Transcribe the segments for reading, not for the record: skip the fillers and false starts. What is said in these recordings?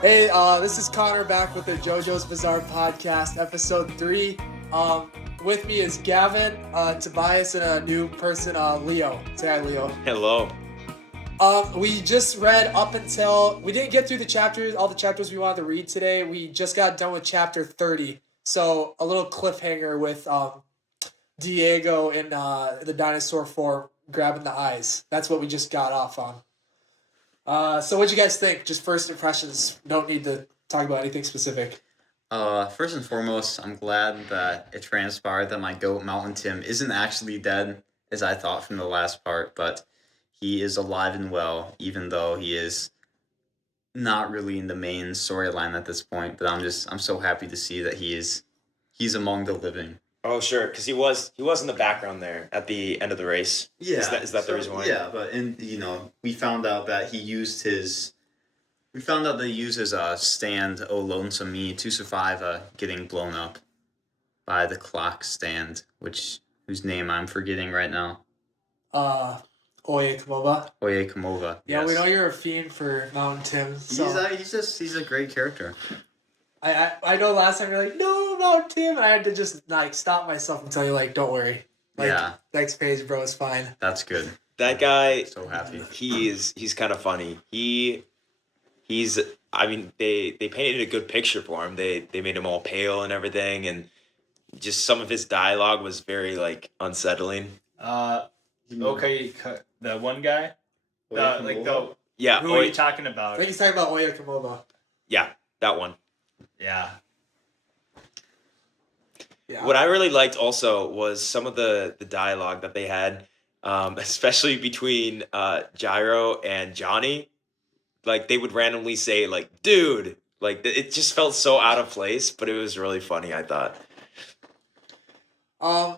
Hey, this is Connor back with the JoJo's Bizarre Podcast, episode 3. With me is Gavin, Tobias, and a new person, Leo. Say hi, Leo. Hello. We just read up until... We didn't get through the chapters, all the chapters we wanted to read today. We just got done with chapter 30. So, a little cliffhanger with Diego in the dinosaur form grabbing the eyes. That's what we just got off on. So what'd you guys think? Just first impressions. Don't need to talk about anything specific. First and foremost, I'm glad that it transpired that my goat, Mountain Tim, isn't actually dead, as I thought from the last part, but he is alive and well, even though he is not really in the main storyline at this point. But I'm so happy to see that he's among the living. Oh, sure, because he was in the background there at the end of the race. Yeah. Is that the reason why? Yeah, but we found out that he used his stand, Oh Lonesome Me, to survive getting blown up by the clock stand, whose name I'm forgetting right now. Oye Kamova. Oye Kamova. Yeah, yes. we know you're a fiend for Mountain Tim. So. He's a great character. I know last time you're like, no, Mountain Tim, and I had to just stop myself and tell you don't worry. Next page, bro, is fine. That's good. That guy. So happy. He's kind of funny. He's. I mean, they painted a good picture for him. They made him all pale and everything, and just some of his dialogue was very unsettling. Okay, the one guy, who are you talking about? I think he's talking about Oye Kamova. Yeah, that one. Yeah. What I really liked also was some of the dialogue that they had, especially between Gyro and Johnny. They would randomly say, dude. It just felt so out of place, but it was really funny, I thought.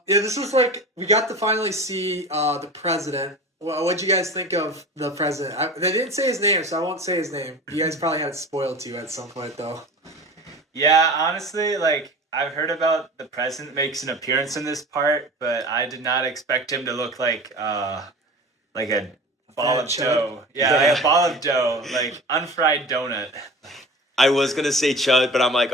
This was we got to finally see the president. What'd you guys think of the president? They didn't say his name, so I won't say his name. You guys probably had it spoiled to you at some point, though. Yeah, honestly, I've heard about the president makes an appearance in this part, but I did not expect him to look like a ball of dough. Yeah, a ball of dough, unfried donut. I was gonna say Chud, but I'm like,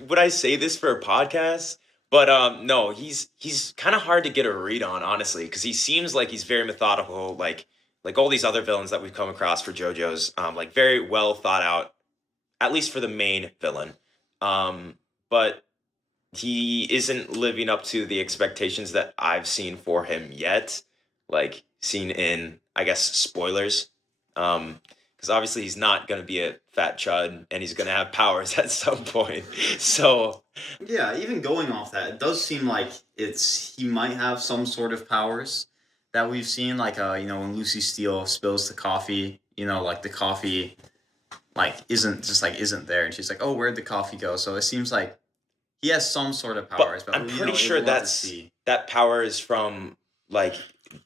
would I say this for a podcast? But no, he's kind of hard to get a read on, honestly, because he seems like he's very methodical, like all these other villains that we've come across for JoJo's, very well thought out, at least for the main villain. But he isn't living up to the expectations that I've seen for him yet, seen in, I guess, spoilers. Because obviously he's not going to be a fat chud, and he's going to have powers at some point. So yeah, even going off that, it does seem like he might have some sort of powers that we've seen, when Lucy Steele spills the coffee, the coffee isn't there, and she's like, oh, where'd the coffee go? So it seems like he has some sort of powers, but I'm pretty sure that power is from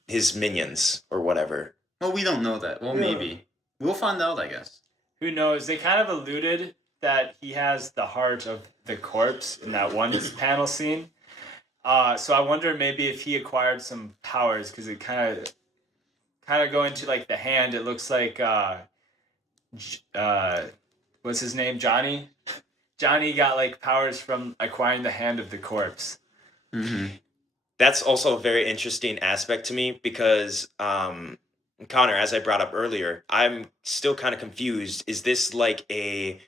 his minions or whatever. Well, we don't know that. Well, maybe we'll find out, I guess. Who knows? They kind of alluded that he has the heart of the corpse in that one panel scene. So I wonder maybe if he acquired some powers, because it kind of going to the hand. It looks like what's his name? Johnny. Johnny got powers from acquiring the hand of the corpse. Mm-hmm. That's also a very interesting aspect to me because, Connor, as I brought up earlier, I'm still kind of confused. Is this a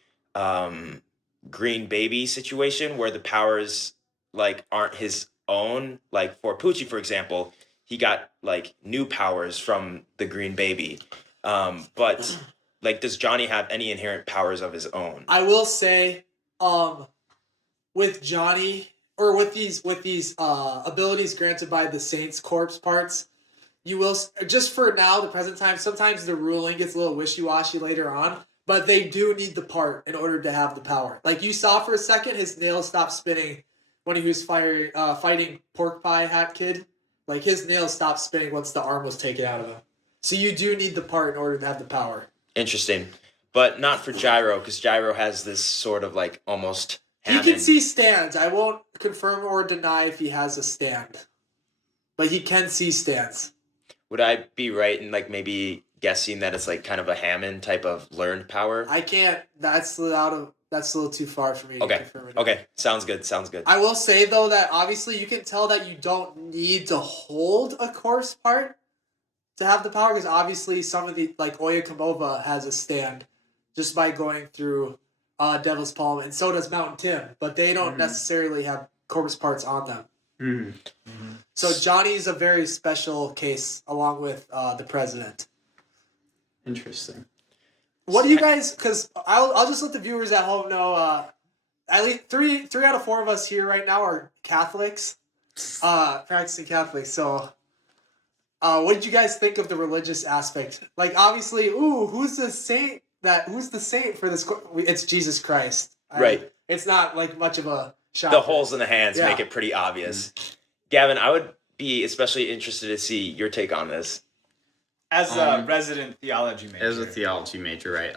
green baby situation where the powers aren't his own? For Poochie, for example, he got new powers from the green baby. But does Johnny have any inherent powers of his own? I will say, with Johnny, or with these abilities granted by the Saints corpse parts, you will, just for now, the present time, sometimes the ruling gets a little wishy-washy later on, but they do need the part in order to have the power. You saw for a second, his nails stopped spinning when he was fighting Pork Pie Hat Kid. His nails stopped spinning once the arm was taken out of him. So you do need the part in order to have the power. Interesting. But not for Gyro, because Gyro has this sort of almost... He can see stands. I won't confirm or deny if he has a stand. But he can see stands. Would I be right in like maybe guessing that it's like kind of a Hammond type of learned power? I can't. That's a little too far for me to Okay. confirm it. Okay. Sounds good. Sounds good. I will say though that obviously you can tell that you don't need to hold a corpse part to have the power, because obviously some of the like Oya Kamova has a stand just by going through Devil's Palm, and so does Mountain Tim, but they don't necessarily have corpse parts on them. So Johnny's a very special case along with the president. Interesting. What do you guys? Because I'll just let the viewers at home know. At least three out of 4 of us here right now are Catholics, practicing Catholics. So, what did you guys think of the religious aspect? Like, obviously, who's the saint? Who's the saint for this? It's Jesus Christ. Right. It's not like much of a shock. The holes in the hands Yeah. make it pretty obvious. Gavin, I would be especially interested to see your take on this. As a resident theology major. As a theology major, right?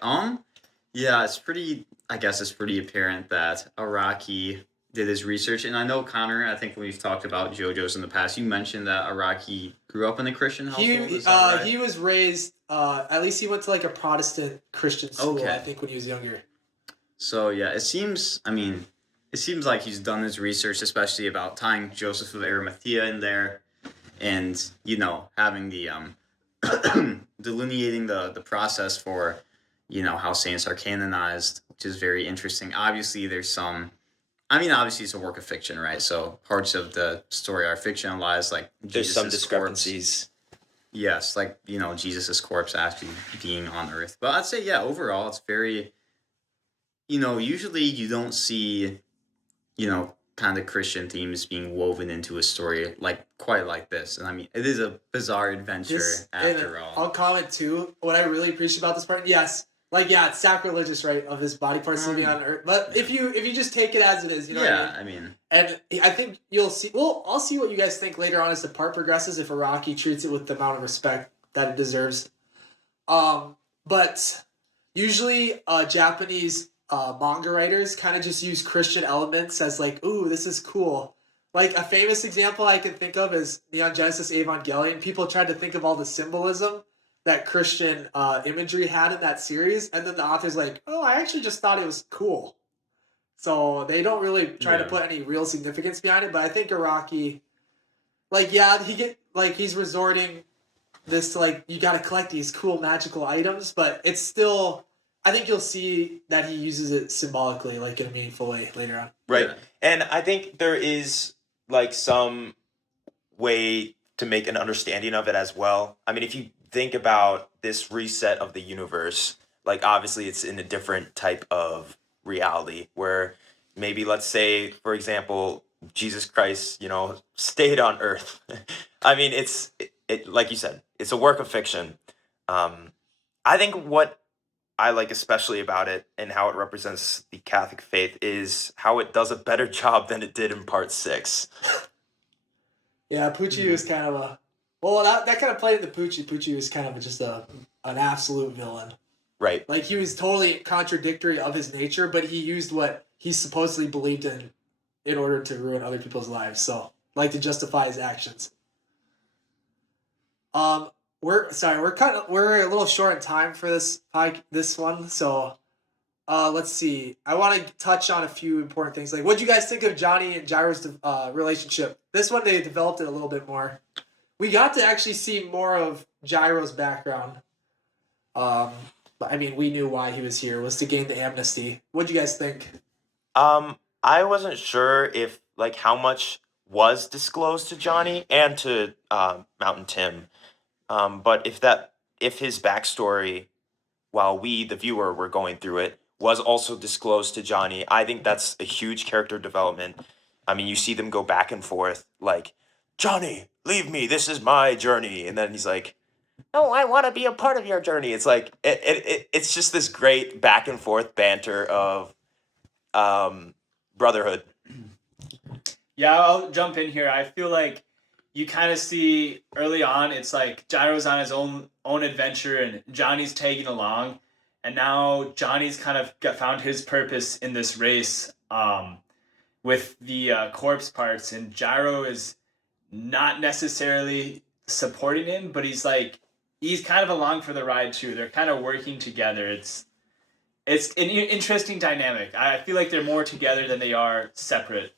Yeah, it's pretty. I guess it's pretty apparent that Araki did his research, and I know Connor. I think when we've talked about JoJo's in the past, you mentioned that Araki grew up in a Christian household. Is that right? He was raised. At least he went to like a Protestant Christian school. Okay. I think when he was younger. So yeah, it seems. I mean, it seems like he's done his research, especially about tying Joseph of Arimathea in there, and having the delineating the process for how saints are canonized, which is very interesting. Obviously there's obviously it's a work of fiction, right? So parts of the story are fictionalized, like There's some Jesus's discrepancies. corpse. Yes, like Jesus's corpse actually being on earth. But I'd say overall it's very usually you don't see kind of Christian themes being woven into a story quite like this. And I mean, it is a bizarre adventure after all. I'll comment too. What I really appreciate about this part, yes, it's sacrilegious, right, of his body parts living on Earth. But if you just take it as it is, what I mean? And I think you'll see. Well, I'll see what you guys think later on as the part progresses. If Araki treats it with the amount of respect that it deserves. But usually, Japanese manga writers kind of just use Christian elements as ooh, this is cool. Like a famous example I can think of is Neon Genesis Evangelion. People tried to think of all the symbolism that Christian imagery had in that series, and then the author's like, oh, I actually just thought it was cool. So they don't really try to put any real significance behind it, but I think Araki, he's resorting this to you gotta collect these cool magical items, but it's still, I think you'll see that he uses it symbolically, in a meaningful way later on. Right. Yeah. And I think there is some way to make an understanding of it as well. I mean, if you think about this reset of the universe, obviously it's in a different type of reality where maybe, let's say, for example, Jesus Christ, stayed on Earth. I mean, it like you said, it's a work of fiction. I think what I like especially about it and how it represents the Catholic faith is how it does a better job than it did in part 6. Yeah, Pucci was kind of a... Well, that kind of played into Pucci. Pucci was kind of just an absolute villain. Right. He was totally contradictory of his nature, but he used what he supposedly believed in order to ruin other people's lives. So, to justify his actions. We're a little short in time for this one, so let's see. I want to touch on a few important things. What do you guys think of Johnny and Gyro's relationship? This one they developed it a little bit more. We got to actually see more of Gyro's background. But I mean, we knew why he was here, was to gain the amnesty. What do you guys think? I wasn't sure if how much was disclosed to Johnny and to Mountain Tim. But if his backstory, while we, the viewer, were going through it, was also disclosed to Johnny, I think that's a huge character development. I mean, you see them go back and forth, Johnny, leave me, this is my journey. And then he's like, no, I want to be a part of your journey. It's it's just this great back and forth banter of brotherhood. Yeah, I'll jump in here. I feel like you kind of see early on, it's Gyro's on his own adventure and Johnny's tagging along. And now Johnny's kind of found his purpose in this race with the corpse parts. And Gyro is not necessarily supporting him, but he's kind of along for the ride too. They're kind of working together. It's an interesting dynamic. I feel like they're more together than they are separate.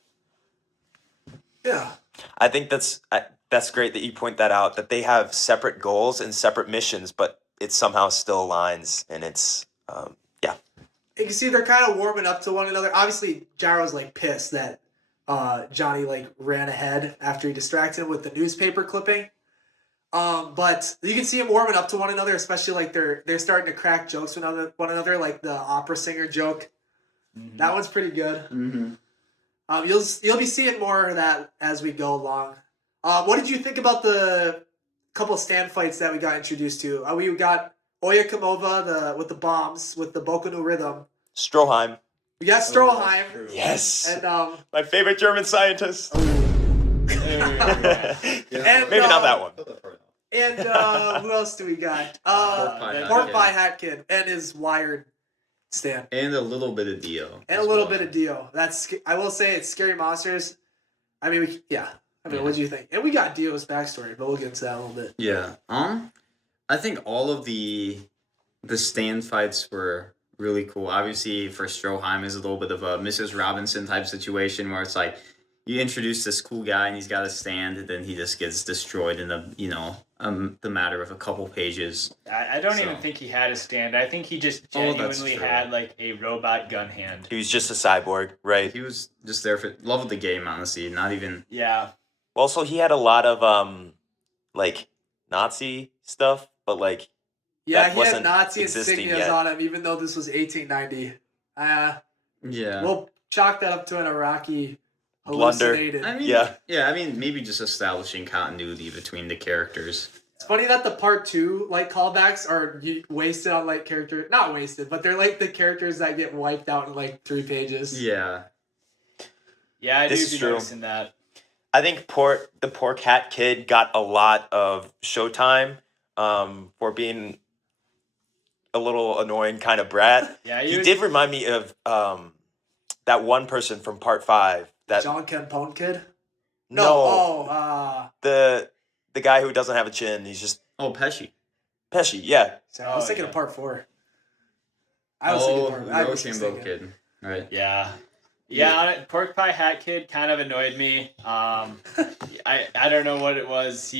Yeah. I think that's great that you point that out, that they have separate goals and separate missions, but it somehow still aligns, and it's yeah. You can see they're kind of warming up to one another. Obviously, Gyro's like pissed that Johnny like ran ahead after he distracted him with the newspaper clipping. But you can see them warming up to one another, especially like they're starting to crack jokes with one another, like the opera singer joke. Mm-hmm. That one's pretty good. Mm-hmm. You'll be seeing more of that as we go along. What did you think about the couple stand fights that we got introduced to? We got Oya Kamova with the bombs with the Boku no Rhythm. Stroheim. We got Stroheim. Yes. And My favorite German scientist. Yeah. And, Maybe not that one. And who else do we got? Pork Pork Pie Pie Hat Kid and his wired stand. And a little bit of Dio. And a little bit of Dio. I will say it's Scary Monsters. I mean, what do you think? And we got Dio's backstory, but we'll get into that a little bit. Yeah. I think all of the stand fights were really cool. Obviously, for Stroheim is a little bit of a Mrs. Robinson type situation where it's like you introduce this cool guy and he's got a stand, and then he just gets destroyed in the matter of a couple pages. I don't even think he had a stand. I think he just genuinely had like a robot gun hand. He was just a cyborg, right? He was just there for love of the game, honestly. Not even. Yeah. Also, he had a lot of like Nazi stuff, but like Yeah, that he had wasn't Nazi existing insignias yet. on him, even though this was 1890. Yeah. We'll chalk that up to an Iraqi Blunder. hallucinated. I mean, Yeah. I mean, maybe just establishing continuity between the characters. It's funny that the part 2 like callbacks are wasted on like character, not wasted, but they're like the characters that get wiped out in like 3 pages. Yeah. Yeah, I This do is be true. noticing that. I think the Pork Hat Kid got a lot of showtime for being a little annoying kind of brat. Yeah, He did remind me of that one person from Part 5. That John Campone kid? No. The guy who doesn't have a chin. He's just Oh, Pesci. Pesci. Yeah. Sorry, I was Oh, thinking yeah. of part 4. I was thinking part. I was Rochambeau thinking. kid. Right. Yeah. Yeah, Pork Pie Hat Kid kind of annoyed me. I don't know what it was.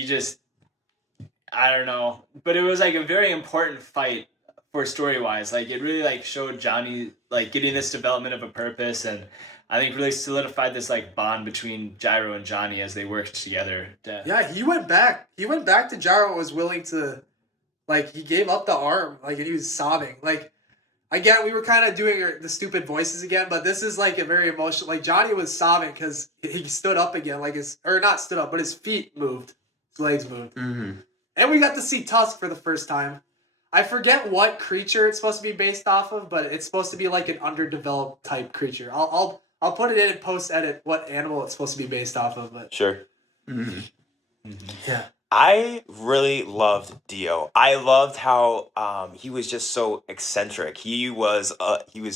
I don't know. But it was like a very important fight for story-wise. Like it really like showed Johnny like getting this development of a purpose, and I think really solidified this like bond between Gyro and Johnny as they worked together. Yeah, he went back. He went back to Gyro and was willing to, like, he gave up the arm. Like, and he was sobbing. Like, again, we were kind of doing the stupid voices again, but this is like a very emotional. Like Johnny was sobbing because he stood up again, like not stood up, but his feet moved, his legs moved, Mm-hmm. and we got to see Tusk for the first time. I forget what creature it's supposed to be based off of, but it's supposed to be like an underdeveloped type creature. I'll put it in post edit what animal it's supposed to be based off of, but Sure. Mm-hmm. yeah. I really loved Dio. I loved how he was just so eccentric. He was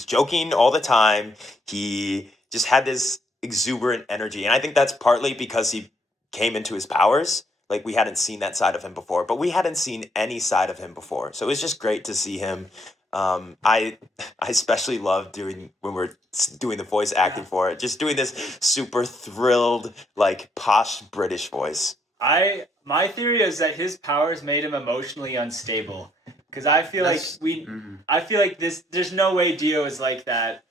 joking all the time. He just had this exuberant energy, and I think that's partly because he came into his powers. Like we hadn't seen that side of him before, but we hadn't seen any side of him before. So it was just great to see him. I especially loved when we're doing the voice acting for it. Just doing this super thrilled, like posh British voice. My theory is that his powers made him emotionally unstable, because I feel I feel like there's no way Dio is like that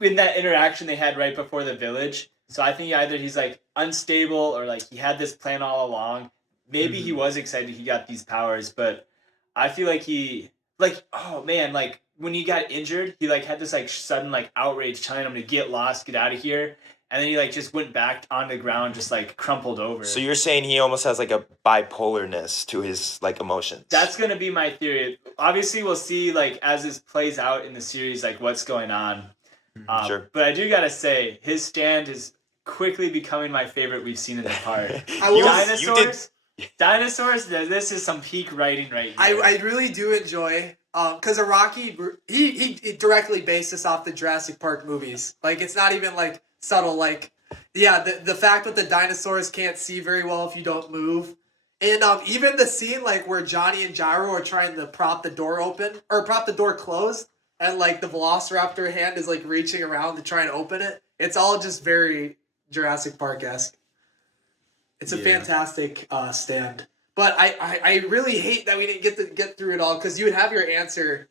in that interaction they had right before the village. So I think either he's like unstable or like he had this plan all along. Maybe he was excited he got these powers, but I feel like he like, oh man, like when he got injured, he like had this like sudden like outrage telling him to get lost, get out of here. And then he like just went back on the ground, just like crumpled over. So you're saying he almost has like a bipolarness to his like emotions. That's gonna be my theory. Obviously, we'll see like as this plays out in the series, like what's going on. Sure. But I do gotta say, his stand is quickly becoming my favorite we've seen in the part. Dinosaurs. This is some peak writing right here. I really do enjoy because Iraqi he directly based this off the Jurassic Park movies. Like it's not even like subtle. Like Yeah, the fact that the dinosaurs can't see very well if you don't move. And even the scene like where Johnny and Gyro are trying to prop the door open or prop the door closed, and like the Velociraptor hand is like reaching around to try and open it. It's all just very Jurassic Park-esque. It's a fantastic stand. But I really hate that we didn't get through it all, because you would have your answer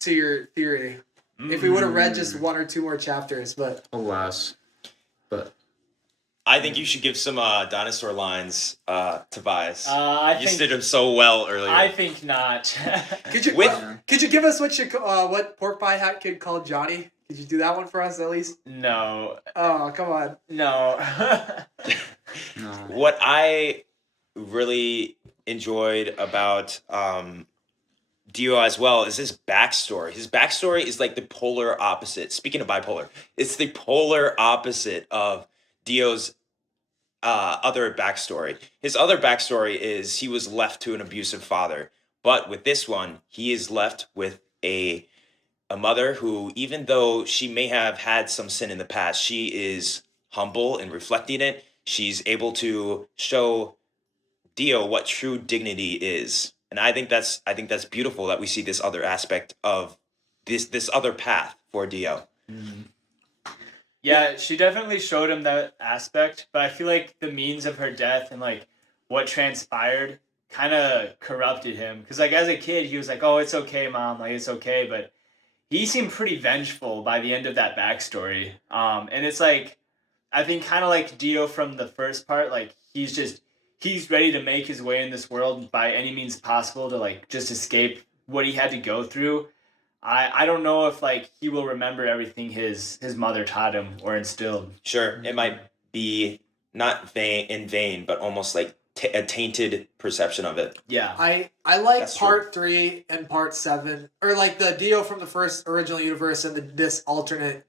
to your theory if we would have read just one or two more chapters. But Alas. But I think you should give some dinosaur lines, Tobias. I You think did them so well earlier. I think not. could you give us what Pork Pie Hat Kid called Johnny? Could you do that one for us at least? No. Oh, come on. No. no. What I really enjoyed about Dio as well is his backstory. His backstory is like the polar opposite. Speaking of bipolar, it's the polar opposite of Dio's other backstory. His other backstory is he was left to an abusive father. But with this one, he is left with a mother who, even though she may have had some sin in the past, she is humble in reflecting it. She's able to show Dio what true dignity is. And I think that's beautiful that we see this other aspect of this other path for Dio. Yeah, she definitely showed him that aspect, but I feel like the means of her death and like what transpired kind of corrupted him. Because like as a kid, he was like, "Oh, it's okay, Mom, like it's okay," but he seemed pretty vengeful by the end of that backstory. And it's like, I think kind of like Dio from the first part, like he's ready to make his way in this world by any means possible to like just escape what he had to go through. I don't know if like he will remember everything his mother taught him or instilled. Sure, it might be not in vain, but almost like a tainted perception of it. Yeah. I like That's part 3 and part 7, or like the Dio from the first original universe and this alternate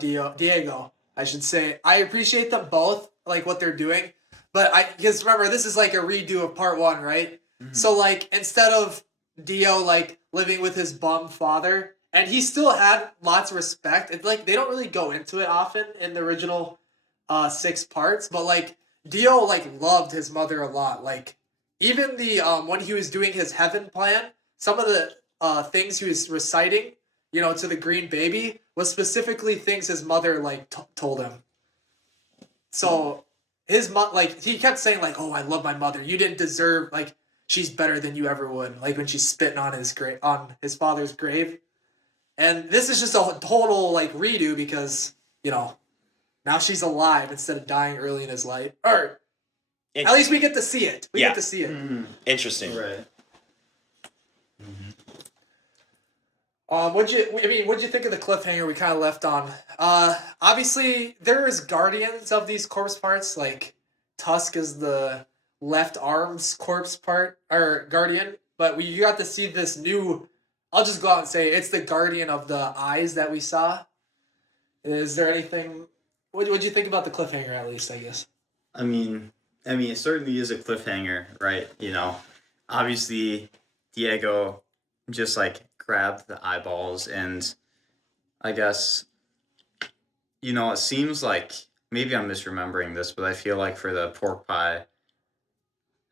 Diego, I should say. I appreciate them both, like what they're doing, but because remember, this is like a redo of part 1, right? Mm-hmm. So like instead of Dio like living with his bum father, and he still had lots of respect. It's like they don't really go into it often in the original 6 parts, but like Dio like loved his mother a lot. Like even the when he was doing his heaven plan, some of the things he was reciting, to the green baby was specifically things his mother like told him. So his like he kept saying like, "Oh, I love my mother. You didn't deserve like." She's better than you ever would, like when she's spitting on his father's grave. And this is just a total like redo because, now she's alive instead of dying early in his life. Or at least we get to see it. We get to see it. Mm-hmm. Interesting. Right. What'd you think of the cliffhanger we kind of left on? Obviously there is guardians of these corpse parts, like Tusk is the left arm's corpse part or guardian, but you got to see this new. I'll just go out and say it's the guardian of the eyes that we saw. Is there anything? What'd you think about the cliffhanger? At least, I guess. I mean, it certainly is a cliffhanger, right? Obviously, Diego just like grabbed the eyeballs, and I guess, it seems like maybe I'm misremembering this, but I feel like for the pork pie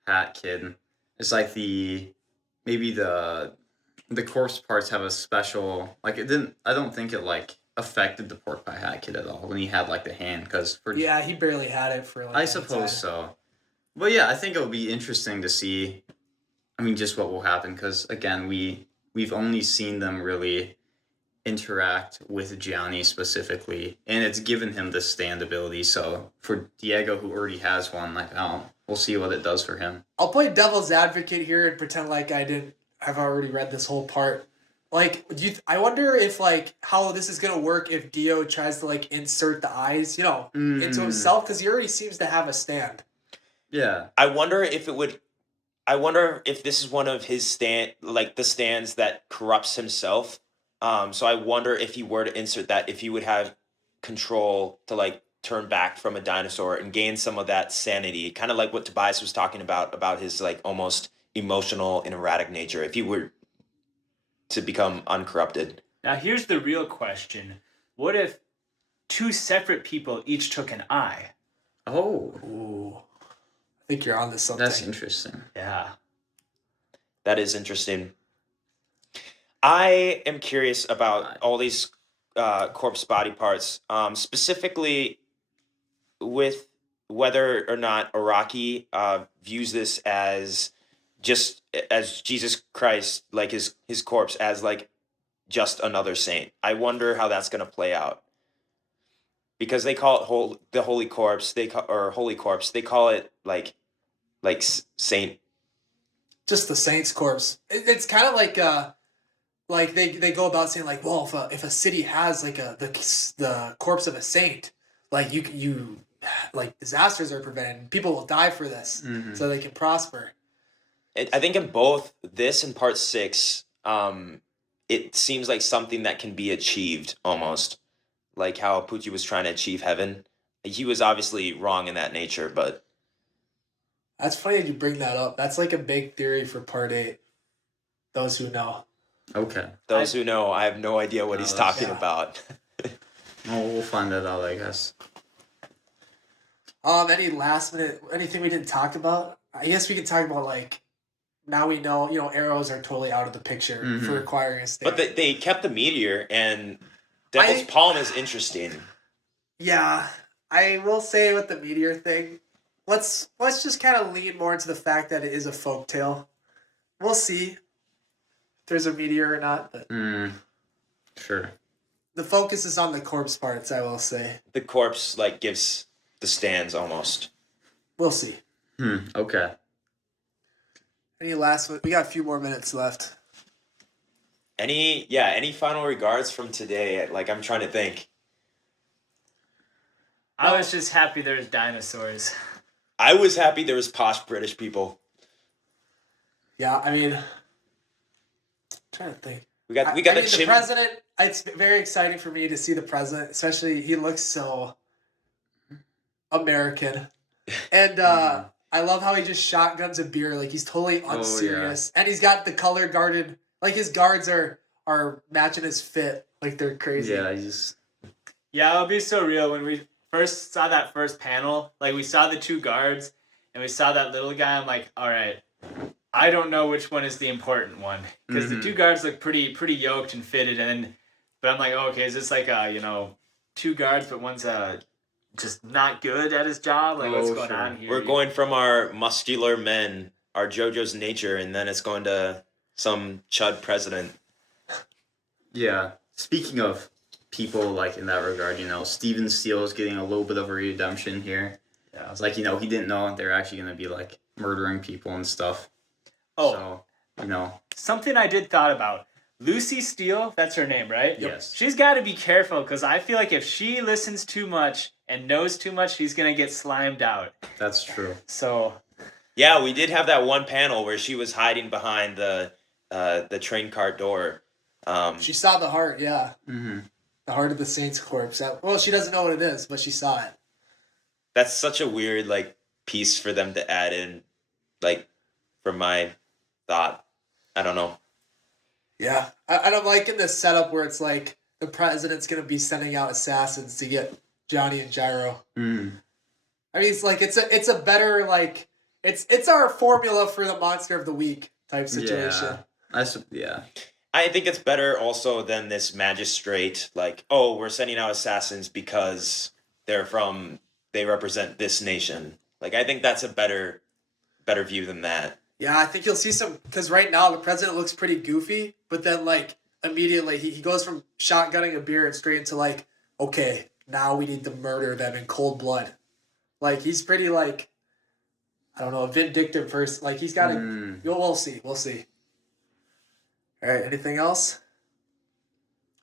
Hat Kid, it's like maybe the corpse parts have a special, like it didn't. I don't think it like affected the pork pie Hat Kid at all when he had like the hand, because he barely had it for like. I suppose so, but yeah, I think it'll be interesting to see. I mean, just what will happen, because again, we've only seen them really interact with Gianni specifically, and it's given him the stand ability. So for Diego, who already has one, like we'll see what it does for him. I'll play devil's advocate here and pretend like I've already read this whole part. Like, I wonder if like how this is gonna work if Dio tries to like insert the eyes, into himself, because he already seems to have a stand. Yeah. I wonder if this is one of his the stands that corrupts himself. So I wonder if he were to insert that, if he would have control to like turn back from a dinosaur and gain some of that sanity, kind of like what Tobias was talking about his like almost emotional and erratic nature, if he were to become uncorrupted. Now here's the real question. What if two separate people each took an eye. Oh, Ooh. I think you're on to something. that's interesting. Yeah. That is interesting. I am curious about all these corpse body parts, specifically with whether or not Iraqi views this as just as Jesus Christ, like his corpse, as like just another saint. I wonder how that's going to play out, because they call it the holy corpse. Or holy corpse. They call it like saint. Just the saint's corpse. It's kind of like they go about saying like, well, if a city has like the corpse of a saint, like you like disasters are prevented. People will die for this, so they can prosper. I think in both this and part 6, it seems like something that can be achieved almost, like how Pucci was trying to achieve heaven. He was obviously wrong in that nature, but That's funny that you bring that up. That's like a big theory for part 8. Those who know. Okay. those who know, I have no idea what No, he's that's- talking yeah. about. Well, we'll find that out, I guess. Any last minute anything we didn't talk about? I guess we could talk about like now we know, arrows are totally out of the picture for acquiring a stamp. But they kept the meteor, and Devil's Palm is interesting. Yeah, I will say with the meteor thing, let's just kind of lean more into the fact that it is a folktale. We'll see if there's a meteor or not, but Sure. the focus is on the corpse parts, I will say. The corpse like gives the stands almost. We'll see. Okay. Any last one? We got a few more minutes left. Any final regards from today? Like, I'm trying to think. I was just happy there's dinosaurs. I was happy there was posh British people. Yeah, I mean, I'm trying to think. We got I the mean, chimney. president. It's very exciting for me to see the president, especially he looks so American, and I love how he just shotguns a beer like he's totally unserious, and he's got the color guarded, like his guards are matching his fit, like they're crazy. Yeah, I just... Yeah, it'll be so real when we first saw that first panel. Like, we saw the two guards, and we saw that little guy. I'm like, all right, I don't know which one is the important one, because the two guards look pretty yoked and fitted, but I'm like, oh, okay, is this like two guards, but one's just not good at his job? Like, what's going on here? We're going from our muscular men, our JoJo's nature, and then it's going to some chud president. Yeah. Speaking of people like in that regard, Steven Steele is getting a little bit of a redemption here. Yeah. It's like, he didn't know they're actually going to be like murdering people and stuff. Oh, So, something I did thought about. Lucy Steele, that's her name, right? Yes. She's got to be careful, because I feel like if she listens too much and knows too much, she's going to get slimed out. that's true. So, Yeah, we did have that one panel where she was hiding behind the train cart door. She saw the heart, yeah. Mm-hmm. The heart of the saint's corpse. Well, she doesn't know what it is, but she saw it. That's such a weird like piece for them to add in, like, from my thought. I don't know. Yeah, I don't like in this setup where it's like the president's gonna be sending out assassins to get Johnny and Gyro. I mean, it's like it's a better like it's our formula for the monster of the week type situation. Yeah. I think it's better also than this magistrate, like, oh, we're sending out assassins because they represent this nation. Like, I think that's a better view than that. Yeah, I think you'll see some because right now the president looks pretty goofy, but then like immediately he goes from shotgunning a beer and straight into like, okay, now we need to murder them in cold blood. Like he's pretty like, I don't know, a vindictive person. Like he's got to. We'll see. We'll see. All right. Anything else?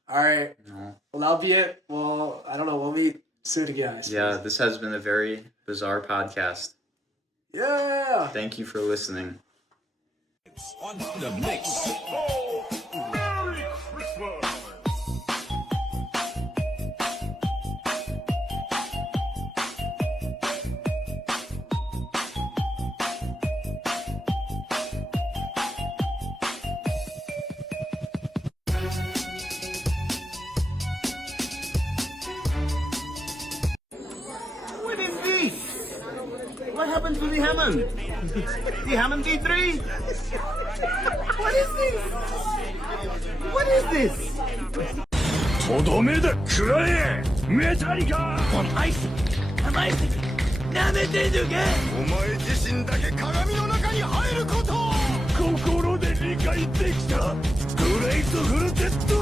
All right. No. Well, that'll be it. Well, I don't know. We'll meet soon again. I suppose. Yeah, this has been a very bizarre podcast. Yeah. Thank you for listening. On the mix. Merry Christmas! happened to the Hammond? The Hammond D3? What is this? What is this? とどめだ食らえメタリカ甘い舐めてんのかお前自身だけ鏡の中に入ること心で理解できたグレイトフルテッド